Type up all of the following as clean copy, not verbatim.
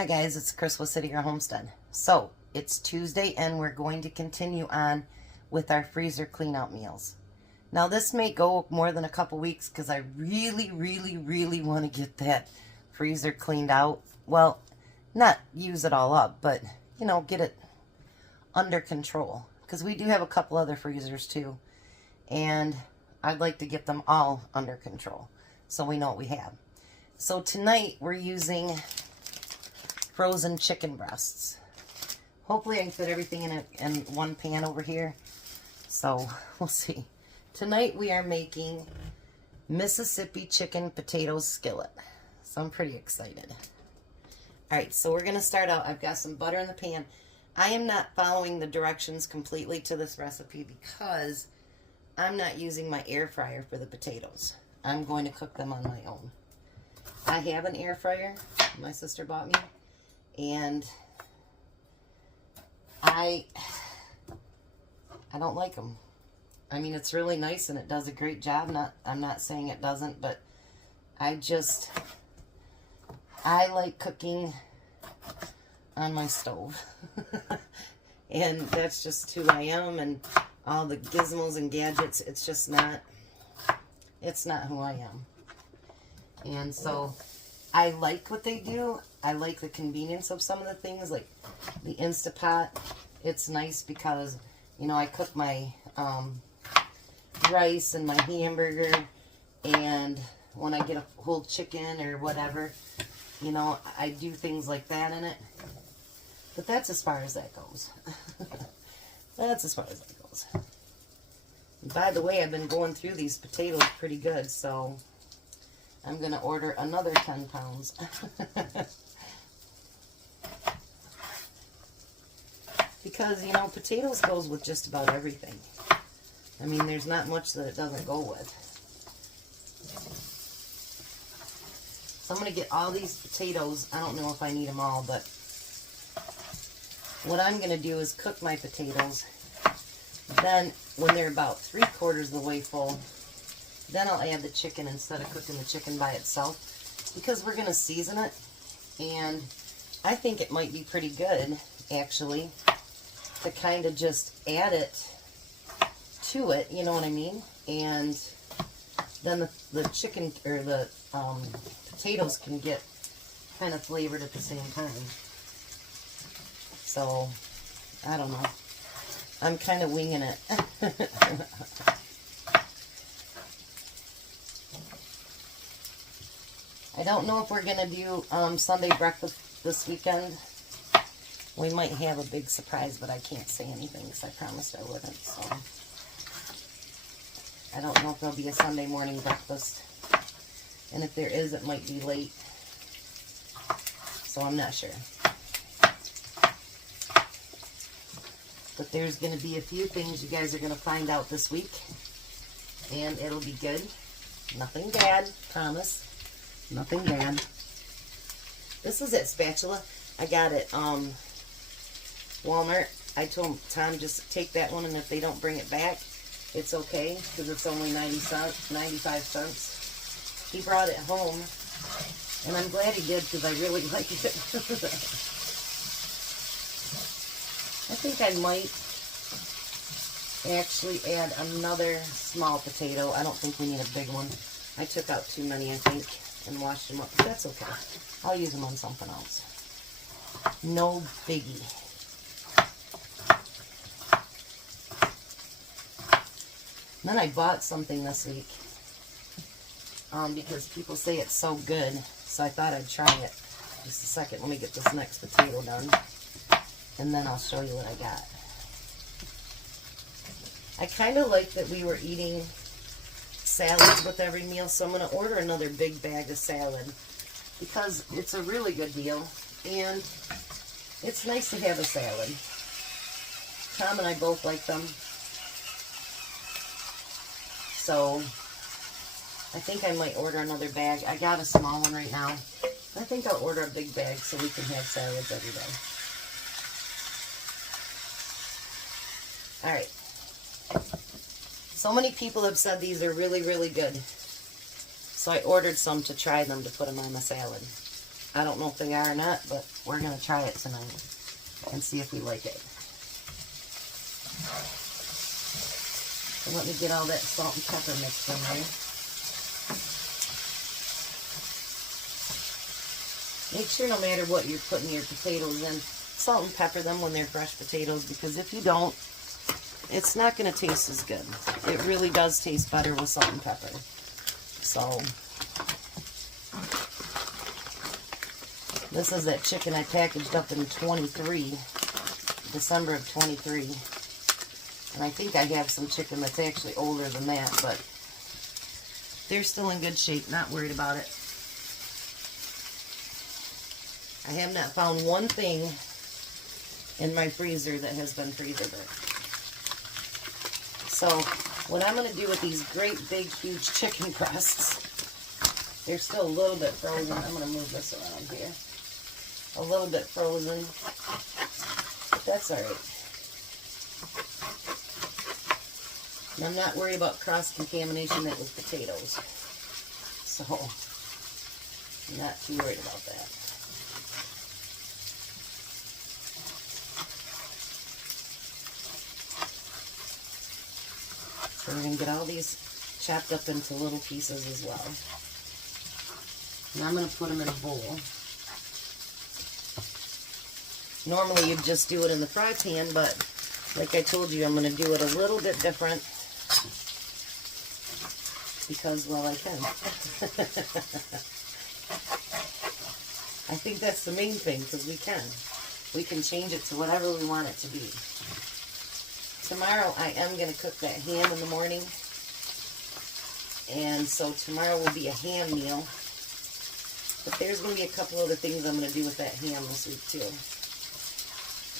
Hi guys, it's Chris with City Your Homestead. So, it's Tuesday and we're going to continue on with our freezer clean out meals. Now this may go more than a couple weeks because I really want to get that freezer cleaned out. Well, not use it all up, but you know, get it under control. Because we do have a couple other freezers too. And I'd like to get them all under control so we know what we have. So tonight we're using frozen chicken breasts. Hopefully I can fit everything in one pan over here. So we'll see. Tonight we are making Mississippi chicken potatoes skillet. So I'm pretty excited. Alright, so we're going to start out. I've got some butter in the pan. I am not following the directions completely to this recipe because I'm not using my air fryer for the potatoes. I'm going to cook them on my own. I have an air fryer my sister bought me, and I don't like them. I mean, it's really nice and it does a great job. I'm not saying it doesn't, but I like cooking on my stove. And that's just who I am, and all the gizmos and gadgets, it's just not, it's not who I am. And so I like what they do. I like the convenience of some of the things, like the Instapot. It's nice because, you know, I cook my rice and my hamburger, and when I get a whole chicken or whatever, you know, I do things like that in it. But that's as far as that goes. That's as far as that goes. And by the way, I've been going through these potatoes pretty good, so I'm going to order another 10 pounds. Because, you know, potatoes goes with just about everything. I mean, there's not much that it doesn't go with. So I'm going to get all these potatoes. I don't know if I need them all, but what I'm going to do is cook my potatoes. Then, when they're about 3/4 of the way full, then I'll add the chicken instead of cooking the chicken by itself, because we're going to season it, and I think it might be pretty good, actually, to kind of just add it to it, you know what I mean? And then the chicken, or the potatoes can get kind of flavored at the same time. So, I don't know. I'm kind of winging it. I don't know if we're going to do Sunday breakfast this weekend. We might have a big surprise, but I can't say anything because I promised I wouldn't. So I don't know if there'll be a Sunday morning breakfast. And if there is, it might be late. So I'm not sure. But there's going to be a few things you guys are going to find out this week. And it'll be good. Nothing bad, promise. Nothing bad. This is that spatula. I got it Walmart. I told Tom, just take that one, and if they don't bring it back, it's okay, because it's only 95 cents. He brought it home, and I'm glad he did, because I really like it. I think I might actually add another small potato. I don't think we need a big one. I took out too many, I think, and washed them up. But that's okay. I'll use them on something else. No biggie. And then I bought something this week because people say it's so good. So I thought I'd try it. Just a second. Let me get this next potato done. And then I'll show you what I got. I kind of like that we were eating salads with every meal, so I'm going to order another big bag of salad because it's a really good deal, and it's nice to have a salad. Tom and I both like them, so I think I might order another bag. I got a small one right now. I think I'll order a big bag so we can have salads every day. Alright. So many people have said these are really good. So I ordered some to try them, to put them on the salad. I don't know if they are or not, but we're going to try it tonight and see if we like it. So let me get all that salt and pepper mixed in there. Make sure no matter what you're putting your potatoes in, salt and pepper them when they're fresh potatoes, because if you don't, it's not going to taste as good. It really does taste better with salt and pepper. So, this is that chicken I packaged up in December of 23. And I think I have some chicken that's actually older than that, but they're still in good shape, not worried about it. I have not found one thing in my freezer that has been freezer burnt. So, what I'm going to do with these great, big, huge chicken breasts, they're still a little bit frozen. I'm going to move this around here. A little bit frozen. But that's alright. And I'm not worried about cross-contamination with potatoes. So, I'm not too worried about that. So we're going to get all these chopped up into little pieces as well. And I'm going to put them in a bowl. Normally you'd just do it in the fry pan, but like I told you, I'm going to do it a little bit different because, well, I can. I think that's the main thing, because we can. We can change it to whatever we want it to be. Tomorrow I am going to cook that ham in the morning, and so tomorrow will be a ham meal, but there's going to be a couple other things I'm going to do with that ham this week too.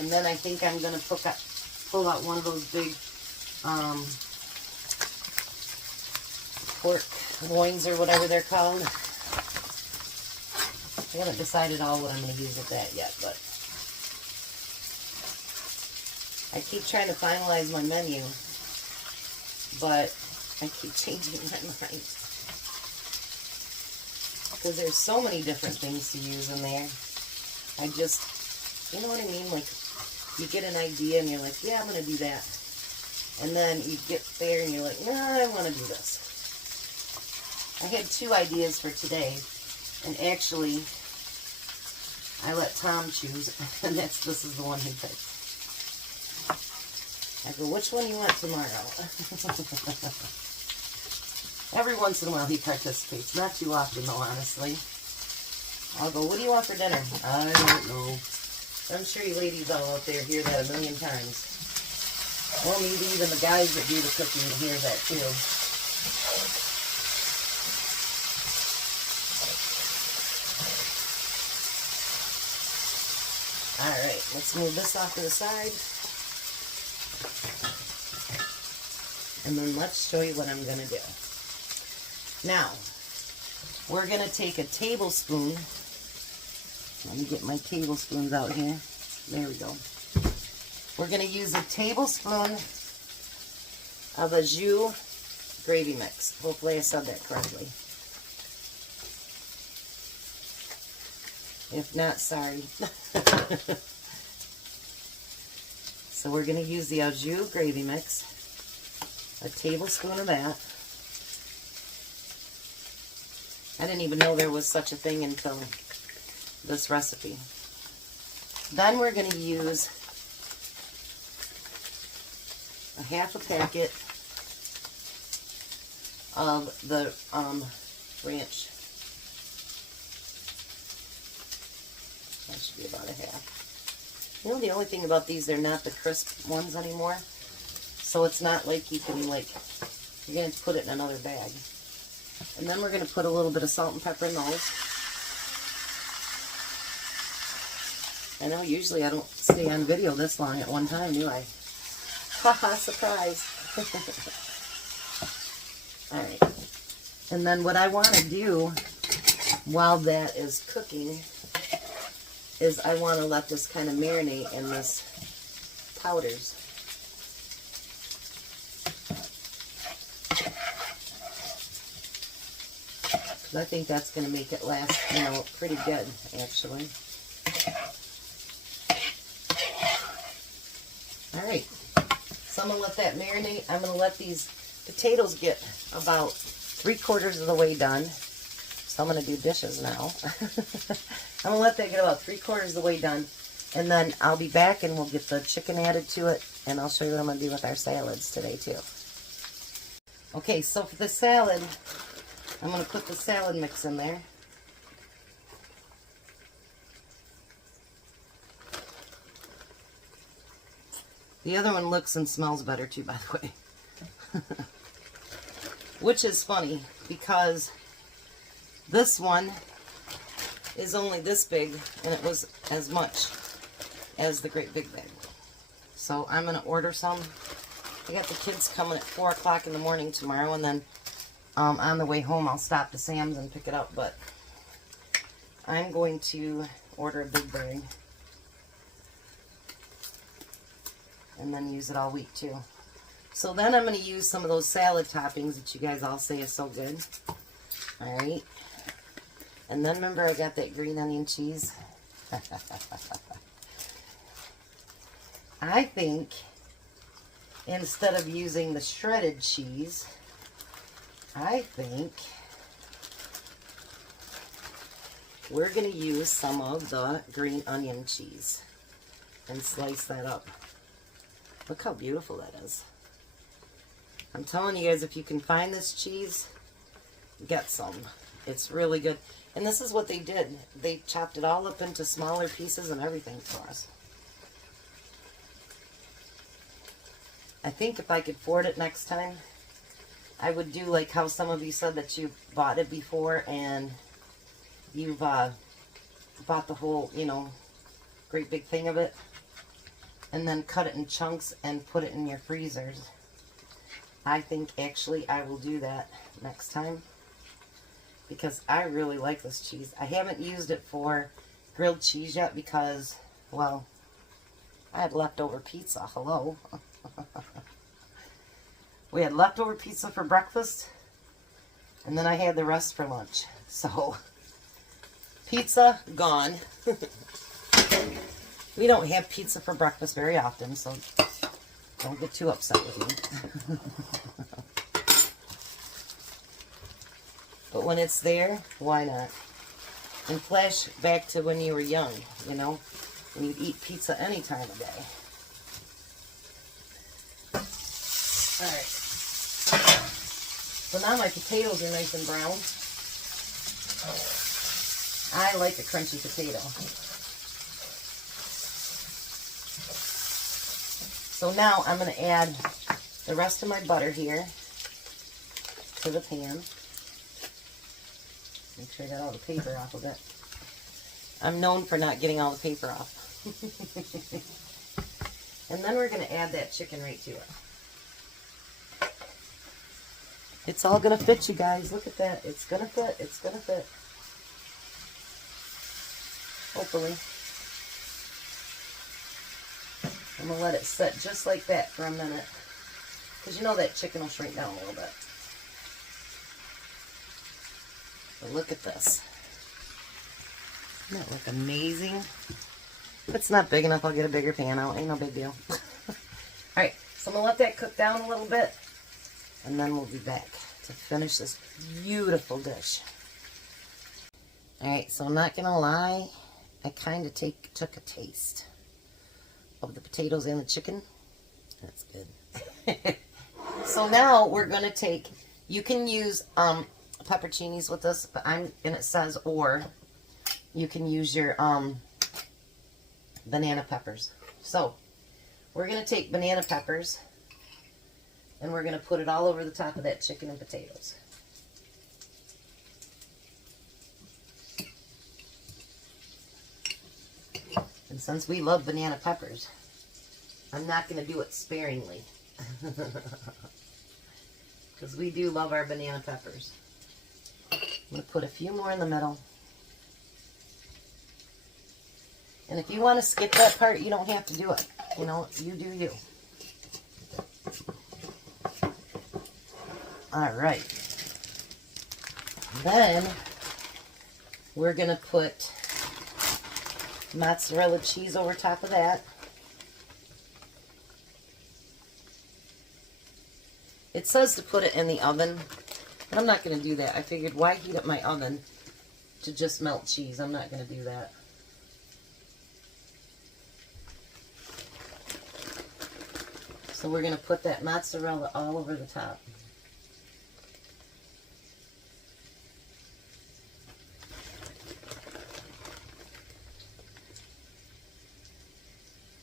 And then I think I'm going to pull out one of those big pork loins or whatever they're called. I haven't decided all what I'm going to use with that yet, but I keep trying to finalize my menu, but I keep changing my mind. Because there's so many different things to use in there. I just, you know what I mean? Like, you get an idea and you're like, yeah, I'm going to do that. And then you get there and you're like, no, I want to do this. I had 2 ideas for today, and actually, I let Tom choose, and this is the one he picked. I go, which one you want tomorrow? Every once in a while he participates. Not too often though, honestly. I'll go, what do you want for dinner? I don't know. I'm sure you ladies all out there hear that a million times. Or maybe even the guys that do the cooking hear that too. Alright, let's move this off to the side. And then let's show you what I'm going to do. Now, we're going to take a tablespoon. Let me get my tablespoons out here. There we go. We're going to use a tablespoon of Aus Ju Gravy mix. Hopefully I said that correctly. If not, sorry. So we're going to use the Aus Ju Gravy mix. A tablespoon of that. I didn't even know there was such a thing until this recipe. Then we're going to use a half a packet of the ranch. That should be about a half. You know, the only thing about these, they're not the crisp ones anymore. So it's not like you can, like, you're going to put it in another bag. And then we're going to put a little bit of salt and pepper in those. I know usually I don't stay on video this long at one time, do I? Haha, surprise. Alright. And then what I want to do while that is cooking is I want to let this kind of marinate in this powders. I think that's going to make it last, you know, pretty good, actually. All right. So I'm going to let that marinate. I'm going to let these potatoes get about 3/4 of the way done. So I'm going to do dishes now. I'm going to let that get about 3/4 of the way done. And then I'll be back and we'll get the chicken added to it. And I'll show you what I'm going to do with our salads today too. Okay, so for the salad, I'm going to put the salad mix in there. The other one looks and smells better too, by the way. Which is funny because this one is only this big and it was as much as the great big bag. So I'm going to order some. I got the kids coming at 4 o'clock in the morning tomorrow, and then on the way home I'll stop to Sam's and pick it up, but I'm going to order a big bag and then use it all week too. So then I'm going to use some of those salad toppings that you guys all say is so good. Alright. And then remember I got that green onion cheese. I think instead of using the shredded cheese, I think we're going to use some of the green onion cheese and slice that up. Look how beautiful that is. I'm telling you guys, if you can find this cheese, get some. It's really good. And this is what they did. They chopped it all up into smaller pieces and everything for us. I think if I could afford it next time, I would do like how some of you said that you bought it before and you've bought the whole, you know, great big thing of it, and then cut it in chunks and put it in your freezers. I think actually I will do that next time because I really like this cheese. I haven't used it for grilled cheese yet because, well, I had leftover pizza. Hello. We had leftover pizza for breakfast, and then I had the rest for lunch. So, pizza, gone. We don't have pizza for breakfast very often, so don't get too upset with me. But when it's there, why not? And flash back to when you were young, you know, when you'd eat pizza any time of day. Alright. So now my potatoes are nice and brown. I like a crunchy potato. So now I'm going to add the rest of my butter here to the pan. Make sure I got all the paper off of it. I'm known for not getting all the paper off. And then we're going to add that chicken right to it. It's all going to fit, you guys. Look at that. It's going to fit. It's going to fit. Hopefully. I'm going to let it sit just like that for a minute. Because you know that chicken will shrink down a little bit. But look at this. Doesn't that look amazing? If it's not big enough, I'll get a bigger pan out. Ain't no big deal. Alright, so I'm going to let that cook down a little bit. And then we'll be back to finish this beautiful dish. Alright, so I'm not going to lie. I kind of took a taste of the potatoes and the chicken. That's good. So now we're going to take, you can use pepperonchinis with this, but and it says, or you can use your banana peppers. So we're going to take banana peppers and we're going to put it all over the top of that chicken and potatoes. And since we love banana peppers, I'm not going to do it sparingly. Because we do love our banana peppers. I'm going to put a few more in the middle. And if you want to skip that part, you don't have to do it. You know, you do you. Alright. Then we're going to put mozzarella cheese over top of that. It says to put it in the oven, but I'm not going to do that. I figured, why heat up my oven to just melt cheese? I'm not going to do that. So we're going to put that mozzarella all over the top.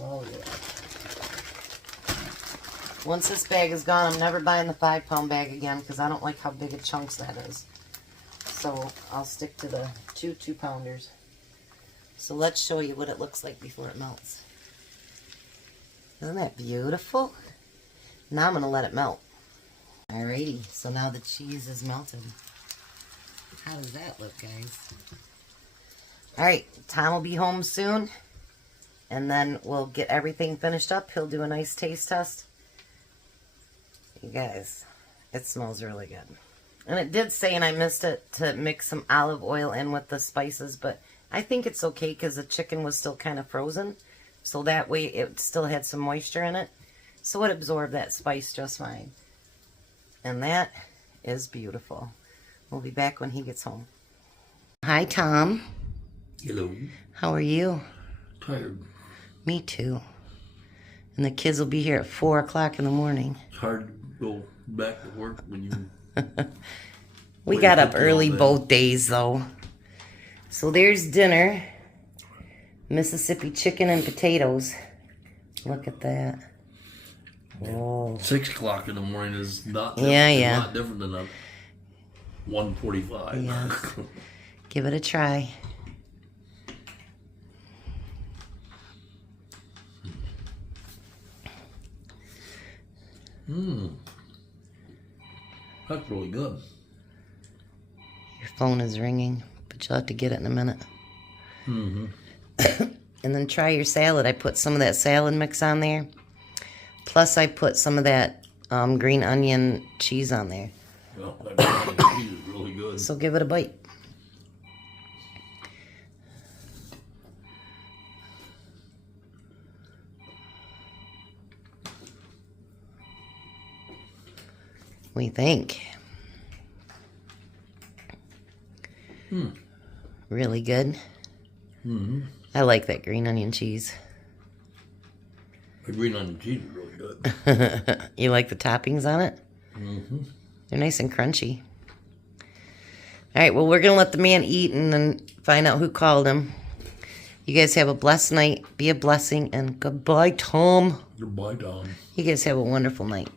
Oh yeah. Once this bag is gone, I'm never buying the 5-pound bag again because I don't like how big of chunks that is. So I'll stick to the 2 2-pounders. So let's show you what it looks like before it melts. Isn't that beautiful? Now I'm going to let it melt. Alrighty, so now the cheese is melted. How does that look, guys? Alright, Tom will be home soon. And then we'll get everything finished up. He'll do a nice taste test. You guys, it smells really good. And it did say, and I missed it, to mix some olive oil in with the spices, but I think it's okay because the chicken was still kind of frozen. So that way it still had some moisture in it. So it absorbed that spice just fine. And that is beautiful. We'll be back when he gets home. Hi, Tom. Hello. How are you? Tired. Me too. And the kids will be here at 4 o'clock in the morning. It's hard to go back to work when you... We got up early both days, though. So there's dinner. Mississippi chicken and potatoes. Look at that. Whoa. 6 o'clock in the morning is not yeah. Not different than a 1:45. Yes. Give it a try. That's really good. Your phone is ringing, but you'll have to get it in a minute. And then try your salad. I put some of that salad mix on there. Plus I put some of that green onion cheese on there. Well, that green onion cheese is really good. So give it a bite. What do you think? Really good. I like that green onion cheese. The green onion cheese is really good. You like the toppings on it? They're nice and crunchy. All right, well, we're going to let the man eat and then find out who called him. You guys have a blessed night. Be a blessing. And goodbye, Tom. Goodbye, Tom. You guys have a wonderful night.